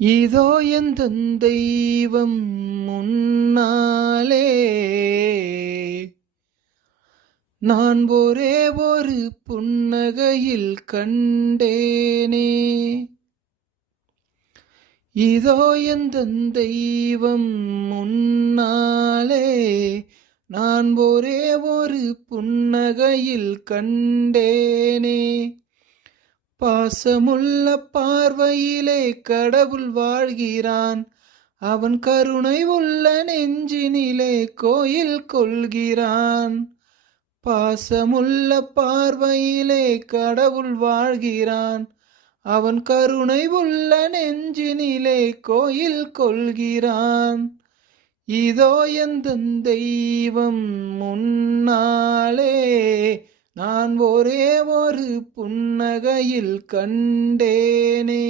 இதோ எந்தன் தெய்வம் முன்னாலே நான் ஒரே ஒரு புன்னகையில் கண்டேனே. இதோ எந்தன் தெய்வம் முன்னாலே நான் ஒரே ஒரு புன்னகையில் கண்டேனே. பாசமுள்ள பார்வையிலே கடவுள் வாழ்கிறான், அவன் கருணை உள்ள நெஞ்சினிலே கோயில் கொள்கிறான். பாசமுள்ள பார்வையிலே கடவுள் வாழ்கிறான், அவன் கருணை உள்ள நெஞ்சினிலே கோயில் கொள்கிறான். இதோ எந்தன் தெய்வம் முன்னாலே நான் ஒரே ஒரு புன்னகையில் கண்டேனே.